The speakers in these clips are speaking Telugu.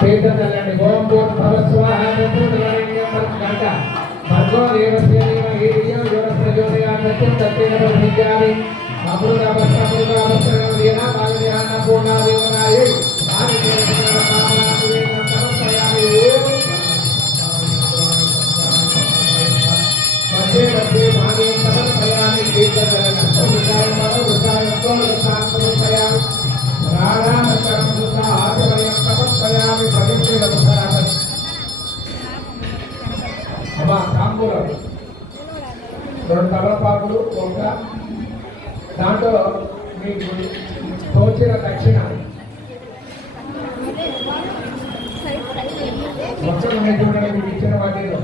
चैतन्य ओम भूर्भुवः स्वः भर्गो देवस्य धीमहि धियो यो न प्रचोदयात् तत्तेन प्रचोदयामि अमृतावस्था भागदेहान पूर्णा देवनायै मध्ये मध्ये भागे समर्पयामि चैतन्य రెండు తమలపాకులు ఒక దాంట్లో మీకు తోచిన దక్షిణ మొత్తం చూడండి మీకు ఇచ్చిన వాటిలో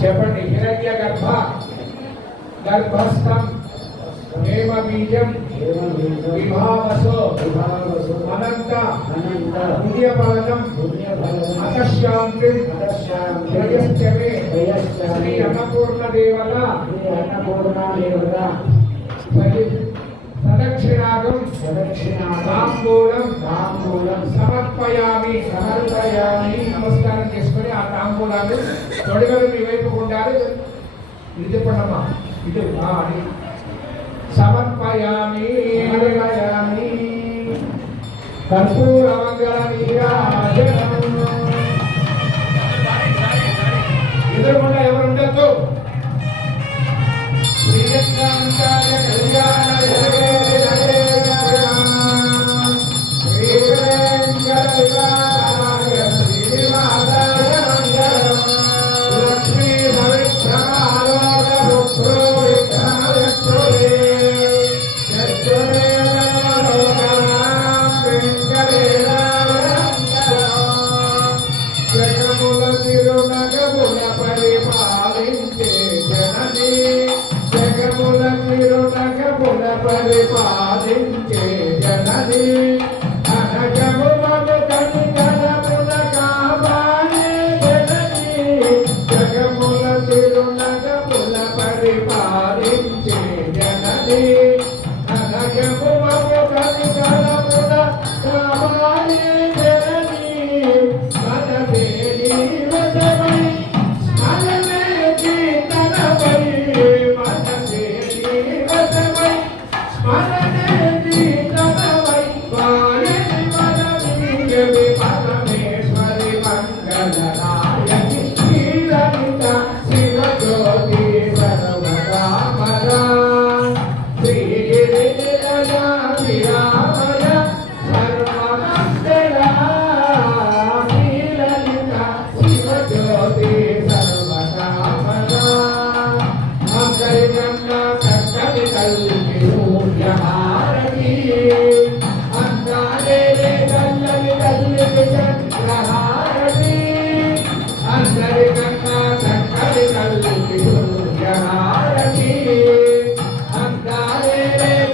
చెప్పండి. హిరణ్య గర్భస్థం హేమ బీజం విభావసో అనంత పుణ్యఫలం అతశాంతి శ్రేయశ్చమే శ్రీ అన్నపూర్ణ దేవత ప్రదక్షిణాగం తాంబూలం సమర్పయామి. నమస్కారం చేసుకుని ఆ తాంబూలాలు తొడిగలు మీ వైపు ఉండాలి. ఇది చెప్పండమ్మా. ఇది సమర్పయామి. కర్పూరమంగళ నీరాజనం. ఎదురుకుండా ఎవరు ఉండొద్దు. శ్రీయంకాయ కళ్యాణ పరిపాలించే జనని అనజములను కనికరముల కాపాడే జనని జగముల తిరునగముల పరిపాలించే జనని అనజములను కనికరముల కాపాడే జనని మనదేని వదమై మనమే జీతనమై పరమేశ్వరి మంగళనాయకి శ్రీలలిత శివజ్యోతి సర్వరామర శ్రీగిరిజయ విరామయ సర్వమంగళ శ్రీలలిత శివజ్యోతి సర్వరామర మంగళంగా చక్కని తల్లి సూర్యహారతి అందాలే తల్లి చంద్రహారతి అందరికన్నా చక్కని తల్లి సూర్యహారతి అందాలే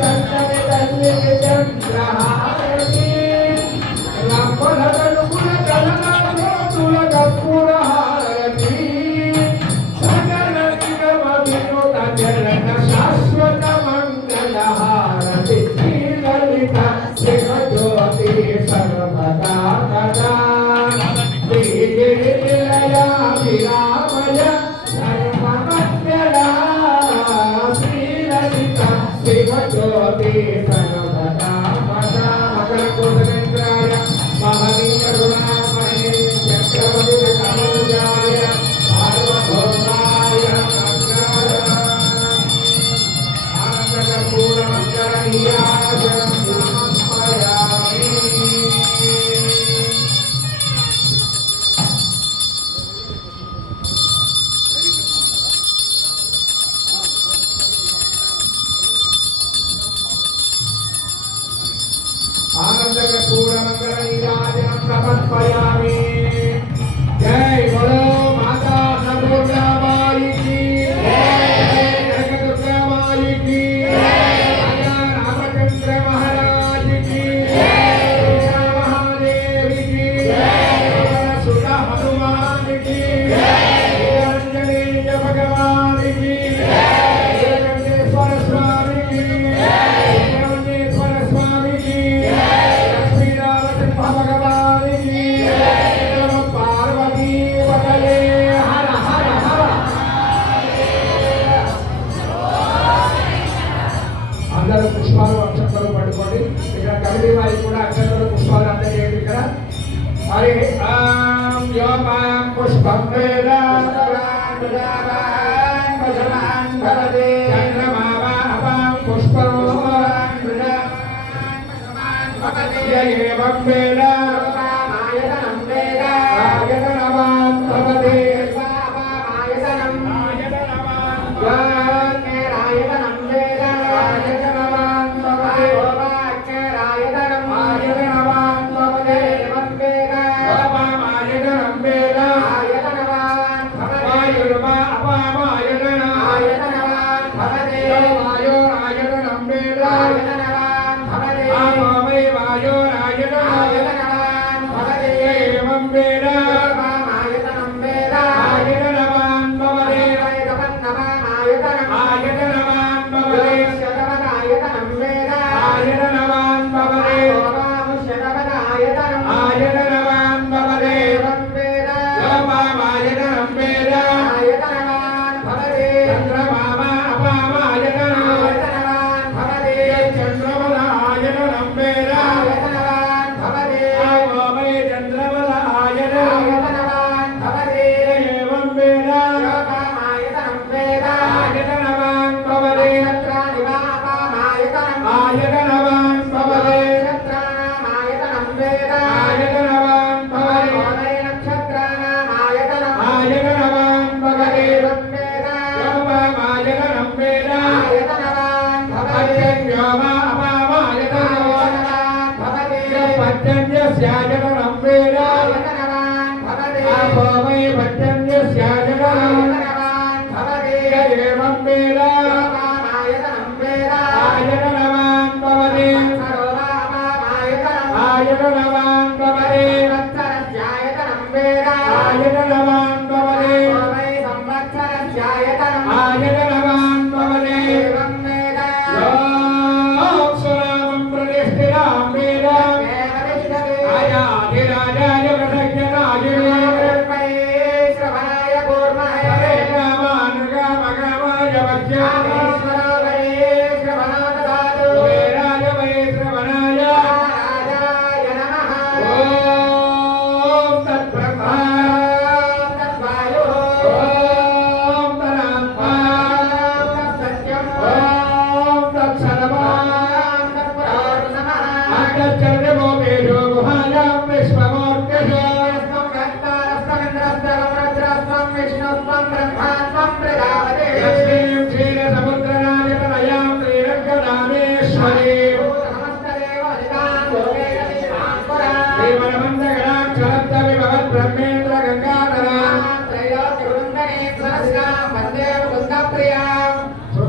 చక్కని తల్లి చంద్రహారతి లంబల కలుపుల కలనోతుల కర్పూర హారతి సకల నిగమ వినోద చరణ శాశ్వత మంగళ హారతి శ్రీలలిత శివజ్యోతి సర్వదా తదా శ్రీగిరిజయ విరామయ సర్వమంగళ శ్రీలలిత శివజ్యోతి సర్వదా మదా మకర కోదరేంద్రాయ మహనీయ కరుణామయే చక్రవర్తి తనూజాయ సార్వభౌమాయ మంగళ ఆనంద కర్పూర మంగళ నీరాజనం సమర్పయామి. आनंद कर्पूर मंगल नीराजनं समर्पयामि। जय बोलो माता अन्नपूर्णा माई की जय, कनकदुर्गा माई की जय, राजा रामचंद्र महाराज की जय, महादेव की जय, सुधा हनुमान की जय, आंजनेय भगवान की जय, పుష్పాలు అక్షంతలు పట్టుకోండి. ఇక్కడ కమిటీ వారికి కూడా అక్షంతలు పుష్పాలు అందజేయండి. ఇక్కడ హరి ఆం యోమాం పుష్పం వేద చంద్రమావాం పుష్పం ఏవం వేద ఆయతనం వేద ఆయతనవాన్ భవతి ఆయతనం ఆయతనవాన్ ఆయతనం వేద ఆయతనవాన్ భవతి ఆయతనం ఆయతనవాన్ భవతి ఏవం వేద ఆయతనం వేద ఆయతనవాన్ భవతి వాయుర్వా అపామాయతనం ఆయతనవాన్ భవతి వాయో ఆయతనం వేద ఆయతనవాన్ భవతి ఆమై వాయో ఆయతనవాన్ భవతి ఏవం వేద ఆయతనం వేద ఆయతనవాన్ భవతి ఆయతనవాన్ భవతి ఆయతనం వేద ఆయతనవాన్ భవతి ఆయతనవాన్ భవతి ఏవం వేద యోమాయతనం వేద ఆయతనవాన్ భవతి చంద్రమామా అపామాయతనం ఆయతనవాన్ భవతి చంద్రమల ఆయతనం వేద ఆయతనవాన్ భవతి ఆమై చంద్రమల ఆయతనవాన్ భవతి ఏవం వేద యోమాయతనం వేద ఆయతనవాన్ భవతి ఆయతనవాన్ భవతి నక్షత్రాణామాయతనం వేద ఆయతనవాన్ భవతి నక్షత్రాణామాయతనం ఆయతనవాన్ భవతి వేద యోమాయతనం వేద ఆయతనవాన్ భవతి వ్యోమా అపామాయతనం భవతి పద్యంజస్యాయతనం వేద ఆయతనవాన్ భవతి ఆపోమై పద్యంజస్యాయతనం భవతి ఏవం వేద ఆయతనం వేద ఆయతనవాన్ భవతి ఆయతనవాన్ భవతి సంవత్సరస్యాయతనం వేద ఆయతనవాన్ భవతి సంవత్సరస్యాయతనం ఆయతనవాన్ భవతి ఏవం వేద సునామం ప్రతిష్ఠితాం వేద ఆయాధిరాజాయ ప్రసజ్ఞరాజే శ్రవణాయ కూర్మహే రామానుగామగామాయ వజ్యామి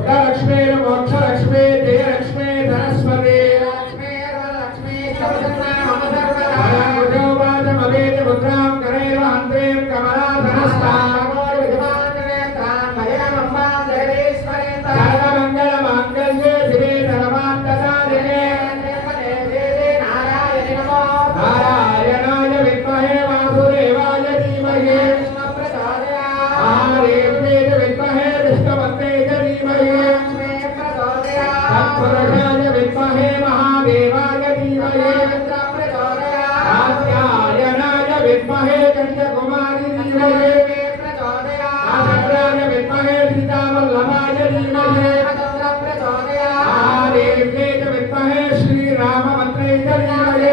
లక్ష్మీ మోక్షలక్ష్మీ జయలక్ష్మీ ధనస్వతి లక్ష్మీ ముద్రాం కరైవ హంత్రీం కమలా సర్వమంగళ మాంగళ్యే శివే సర్వార్థసాధినే నారాయణాయ విద్మహే వాసుదేవాయ ధీమహి మహాదేవ్యేన విద్మహే విష్ణుపత్నే చ ధీమహి తత్పురుషాయ విద్మహే మహాదేవాయ ధీమహి కాత్యాయనాయ విద్మహే కన్యాకుమారి ధీమహి ఆచంద్రాయ విద్మహే సీతావల్లభాయ ధీమహి మహాదేవ్యేన విద్మహే శ్రీరామభద్రే చ ధీమహి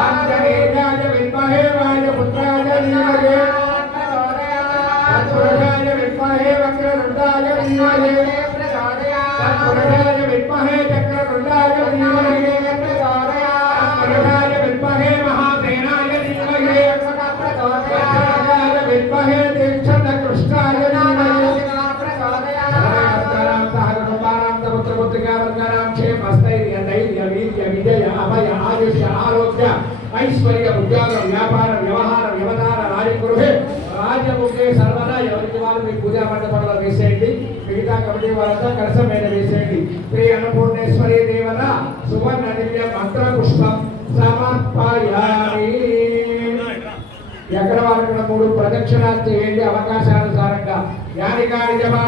ఆంజనేయాయ విద్మహే వాయుపుత్రాయ ధీమహి తత్పురుషాయ విద్మహే వక్రతుండాయ ధీమహి తత్పురుషాయ విద్మహే చక్రతుండాయ ధీమహి తత్పురుషాయ విద్మహే మహాసేనాయ ధీమహి తత్పురుషాయ విద్మహే దీక్షత కృష్ణాయ ధీమహి ఐశ్వర్య ఉద్యోగ వ్యాపార వ్యవహార వ్యవహార రాజగృహే రాజ్యముఖే సర్వదా ఎవరికి వాళ్ళు మీ పూజా మండపంలో వేసేయండి. మిగతా కమిటీ వాళ్ళతో కలసం మీద వేసేయండి. శ్రీ అన్నపూర్ణేశ్వరి దేవత సువర్ణ దివ్య మంత్ర పుష్పం సమర్పయామి. ఎక్కడ వాళ్ళకి 3 ప్రదక్షిణాలు చేయండి అవకాశానుసారంగా. యానికాని జపా